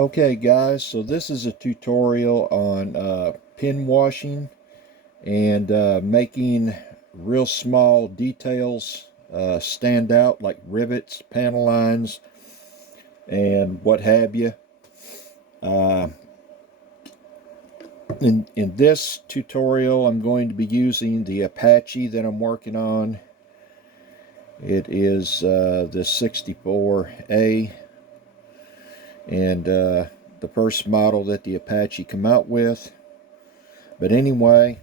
Okay guys, so this is a tutorial on pin washing and making real small details stand out, like rivets, panel lines, and what have you. Uh, in this tutorial I'm going to be using the Apache that I'm working on. It is the 64A, and the first model that the Apache come out with. But anyway,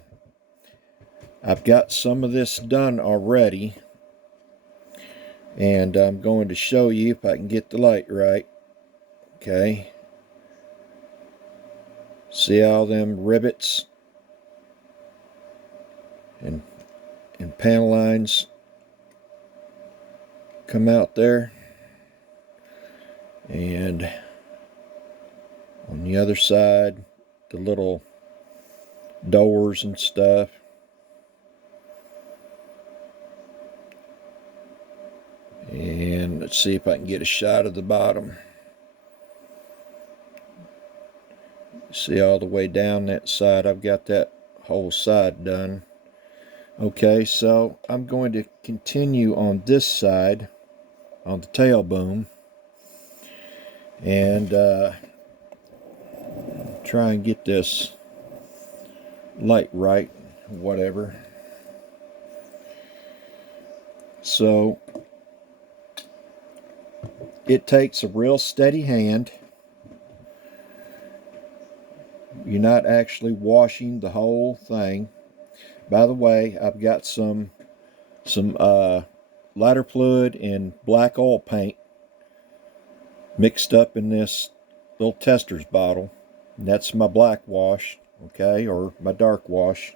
I've got some of this done already, and I'm going to show you if I can get the light right. Okay, see all them rivets and panel lines come out there, and on the other side the little doors and stuff. And let's see if I can get a shot of the bottom. See all the way down that side. I've got that whole side done. Okay, so I'm going to continue on this side, on the tail boom, and try and get this light right, whatever. So it takes a real steady hand. You're not actually washing the whole thing. By the way, I've got some lighter fluid and black oil paint mixed up in this little tester's bottle. And that's my black wash, okay, or my dark wash.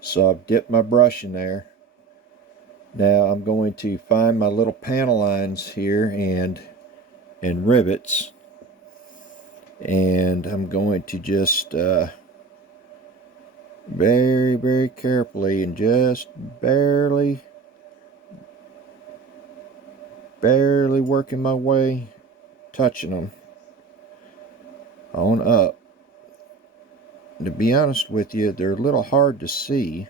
So I've dipped my brush in there. Now I'm going to find my little panel lines here and rivets, and I'm going to just very carefully and just barely working my way, touching them on up. To be honest with you, they're a little hard to see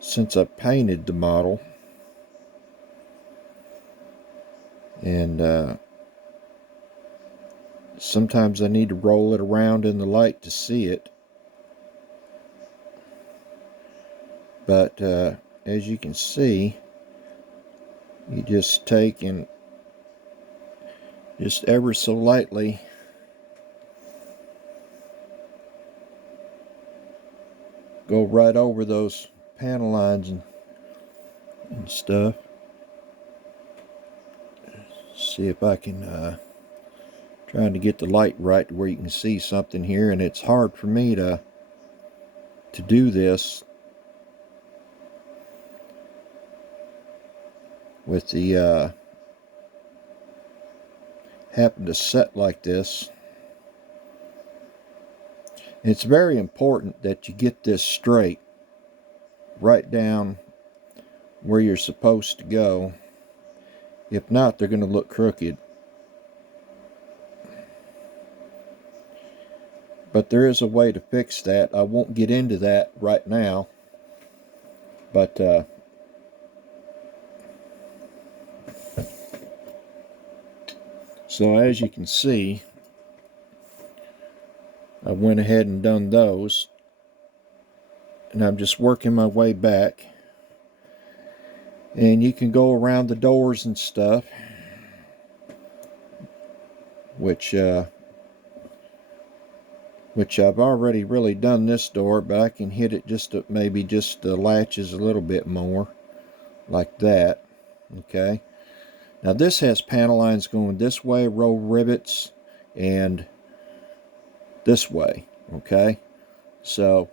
since I painted the model, and sometimes I need to roll it around in the light to see it. But as you can see, you just take and just ever so lightly go right over those panel lines and stuff. See if I can trying to get the light right to where you can see something here, and it's hard for me to do this with the happen to set like this. It's very important that you get this straight, right down where you're supposed to go. If not, they're going to look crooked. But there is a way to fix that. I won't get into that right now, but so as you can see, I went ahead and done those, and I'm just working my way back. And you can go around the doors and stuff, which I've already really done this door, but I can hit it just to, maybe just the latches a little bit more, like that. Okay. Now this has panel lines going this way, row rivets, and this way. Okay. So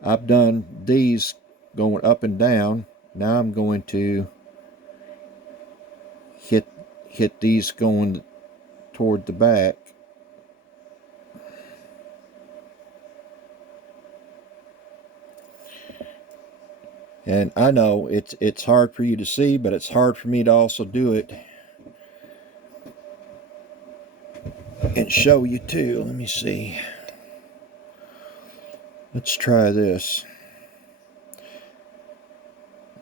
I've done these going up and down. Now I'm going to hit these going toward the back. And I know it's hard for you to see, but it's hard for me to also do it. can show you too. Let me see. Let's try this.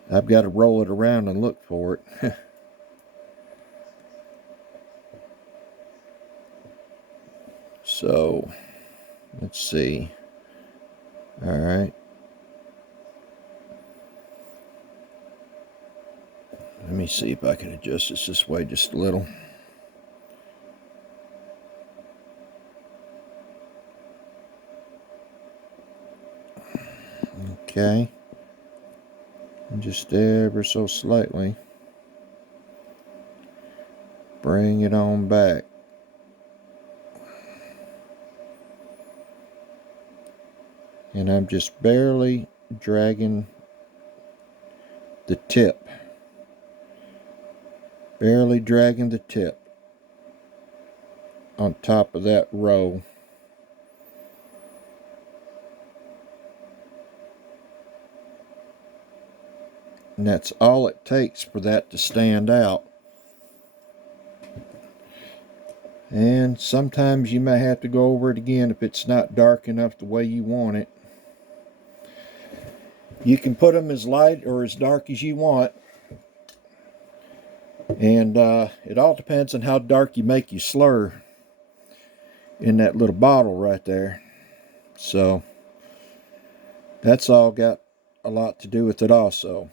I've got to roll it around and look for it. So, let's see. All right. Let me see if I can adjust this way just a little. Okay. Just ever so slightly. Bring it on back. And I'm just barely dragging the tip. Barely dragging the tip on top of that row. And that's all it takes for that to stand out. And sometimes you may have to go over it again if it's not dark enough the way you want it. You can put them as light or as dark as you want. And it all depends on how dark you make your slur in that little bottle right there. So that's all got a lot to do with it also.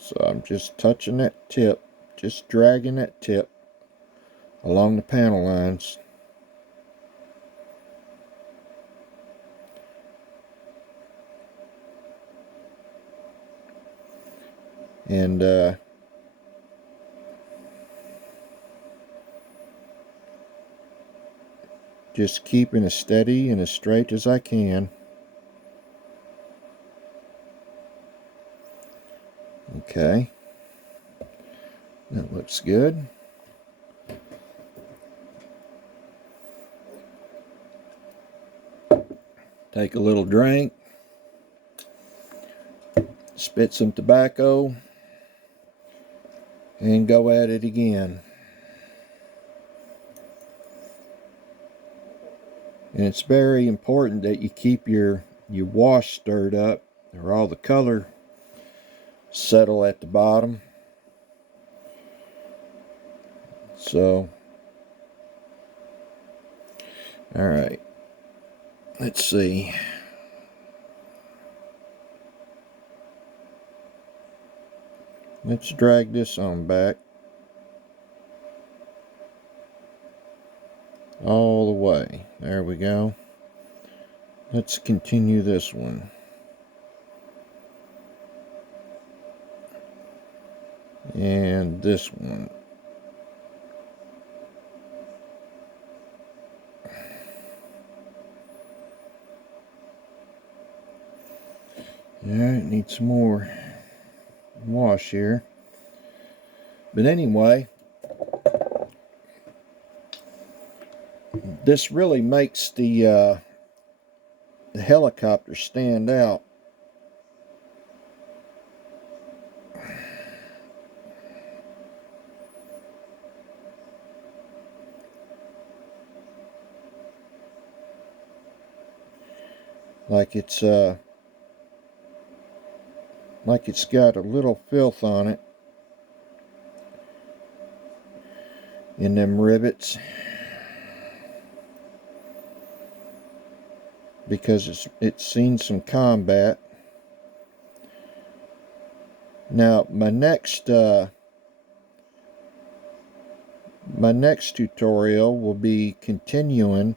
So I'm just touching that tip, just dragging that tip along the panel lines. And just keeping as steady and as straight as I can. Okay, that looks good. Take a little drink, spit some tobacco, and go at it again. And it's very important that you keep your wash stirred up, or all the color settle at the bottom. So, all right, let's see. Let's drag this on back all the way. There we go. Let's continue this one. And this one. Alright, need some more wash here. But anyway, this really makes the helicopter stand out. Like it's got a little filth on it in them rivets, because it's seen some combat. Now my next tutorial will be continuing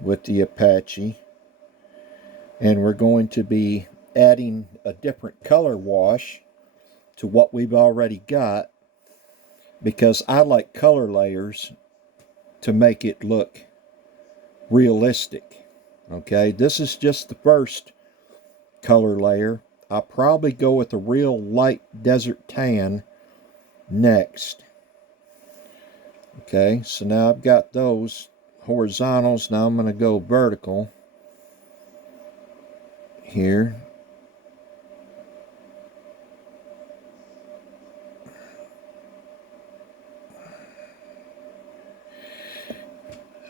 with the Apache, and we're going to be adding a different color wash to what we've already got, because I like color layers to make it look realistic. Okay, this is just the first color layer. I'll probably go with a real light desert tan next. Okay, so now I've got those horizontals. Now I'm going to go vertical here.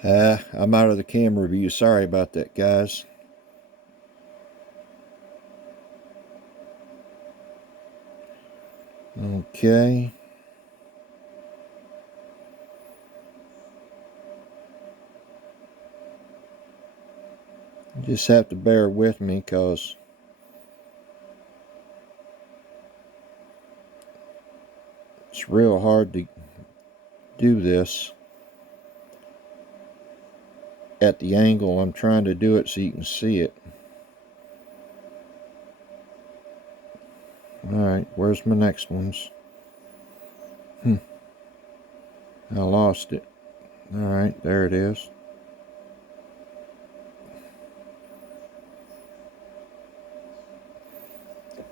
I'm out of the camera view. Sorry about that, guys. Okay. You just have to bear with me because it's real hard to do this at the angle I'm trying to do it so you can see it. Alright, where's my next ones? I lost it. Alright, there it is.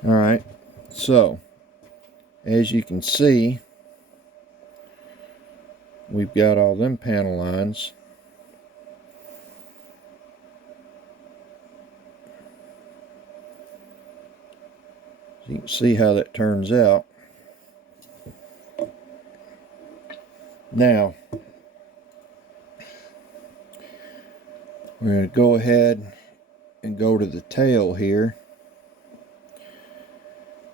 Alright, so as you can see, we've got all them panel lines. So you can see how that turns out. Now, we're going to go ahead and go to the tail here.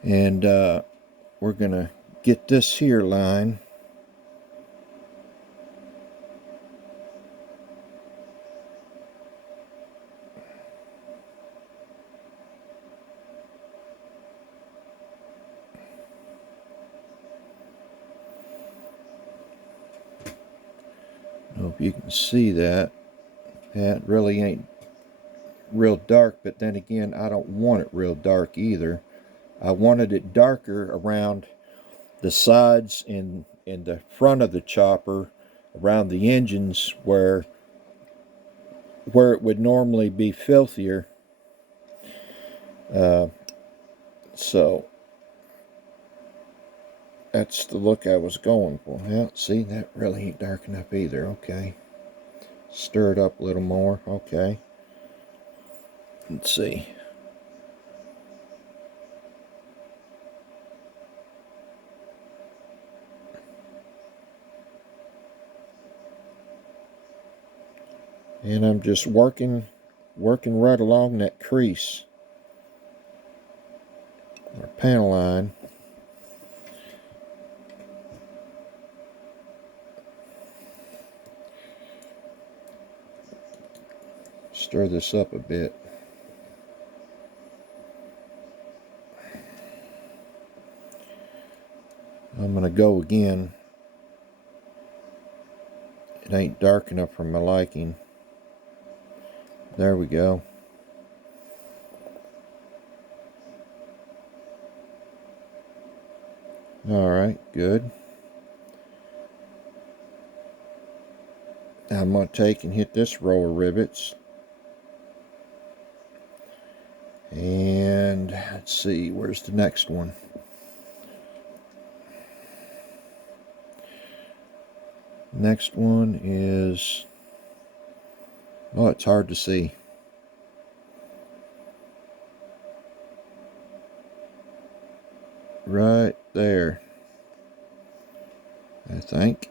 And we're going to get this here line. I hope you can see that. That really ain't real dark, but then again, I don't want it real dark either. I wanted it darker around the sides and in the front of the chopper, around the engines where it would normally be filthier. So that's the look I was going for. Well, see, that really ain't dark enough either. Okay. Stir it up a little more. Okay. Let's see. And I'm just working right along that crease or panel line. Stir this up a bit. I'm going to go again. It ain't dark enough for my liking. There we go. Alright, good. Now I'm going to take and hit this row of rivets. And let's see, where's the next one? Next one is, oh, it's hard to see. Right there, I think.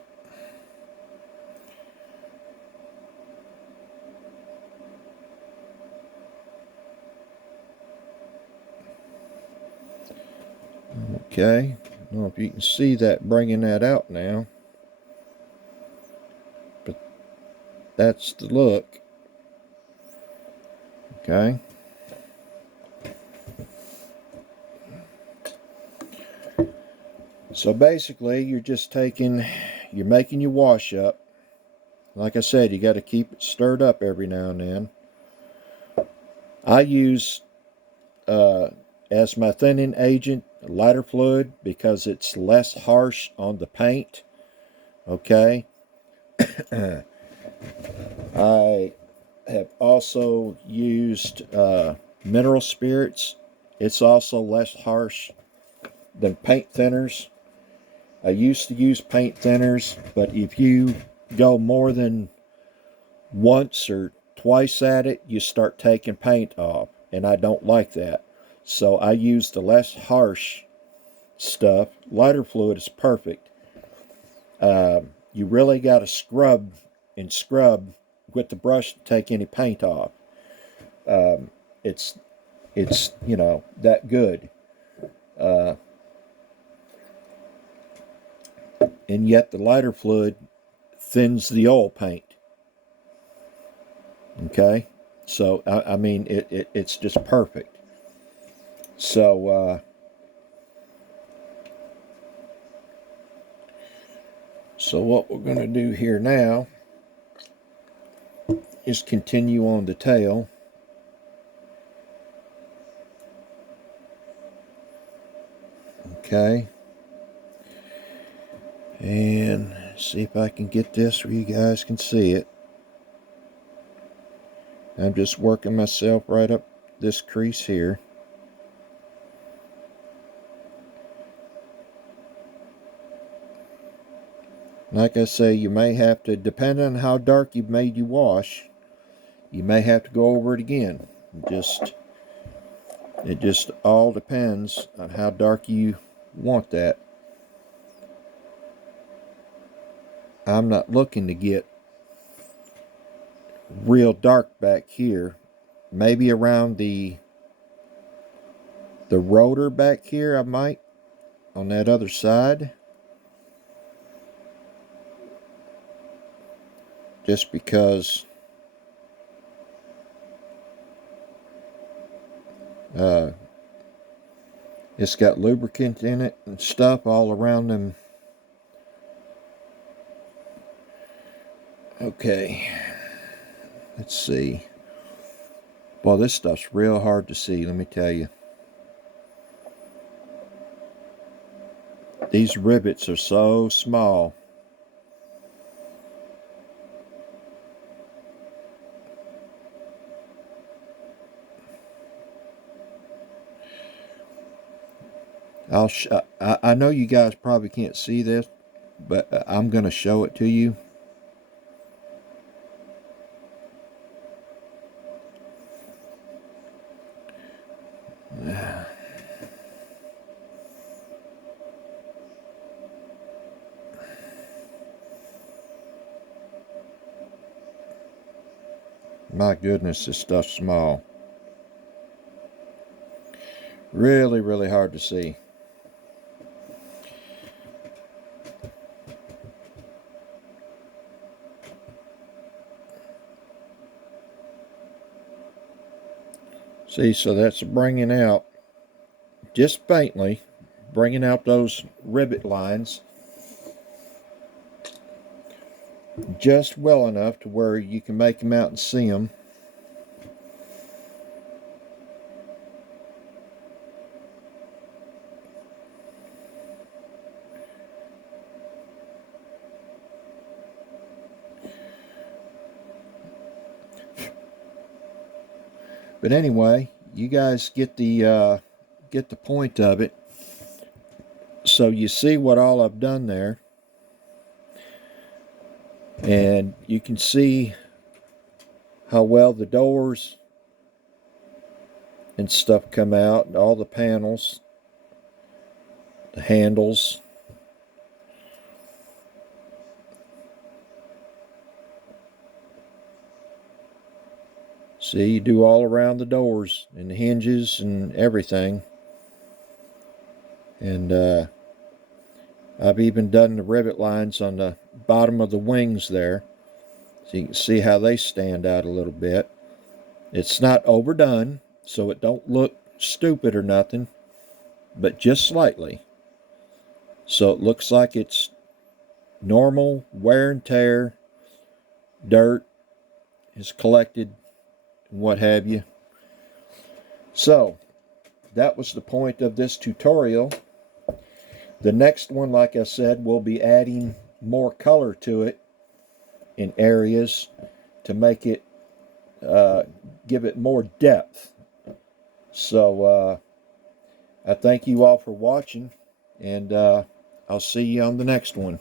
Okay, I don't know if you can see that, bringing that out now. But that's the look. Okay. So basically, you're making your wash up. Like I said, you got to keep it stirred up every now and then. I use, as my thinning agent, lighter fluid because it's less harsh on the paint. Okay. I have also used mineral spirits. It's also less harsh than paint thinners. I used to use paint thinners, but if you go more than once or twice at it, you start taking paint off, and I don't like that. So I use the less harsh stuff. Lighter fluid is perfect. You really got to scrub and scrub with the brush to take any paint off. It's you know, that good. And yet the lighter fluid thins the oil paint. Okay, so I mean it's just perfect. So so what we're going to do here now is continue on the tail. Okay, and see if I can get this where you guys can see it. I'm just working myself right up this crease here. Like I say, you may have to, depending on how dark you've made your wash, you may have to go over it again. It just all depends on how dark you want that. I'm not looking to get real dark back here. Maybe around the rotor back here I might, on that other side. Just because it's got lubricant in it and stuff all around them. Okay, let's see. Well, this stuff's real hard to see, let me tell you. These rivets are so small. I know you guys probably can't see this, but I'm going to show it to you. My goodness, this stuff's small. Really, really hard to see. See, so that's bringing out, just faintly, bringing out those rivet lines just well enough to where you can make them out and see them. But anyway, you guys get the point of it. So you see what all I've done there, and you can see how well the doors and stuff come out, and all the panels, the handles. See, you do all around the doors and the hinges and everything. And I've even done the rivet lines on the bottom of the wings there. So you can see how they stand out a little bit. It's not overdone, so it don't look stupid or nothing, but just slightly. So it looks like it's normal wear and tear, dirt is collected, and what have you. So that was the point of this tutorial. The next one, like I said, we'll be adding more color to it in areas to make it give it more depth. So I thank you all for watching, and I'll see you on the next one.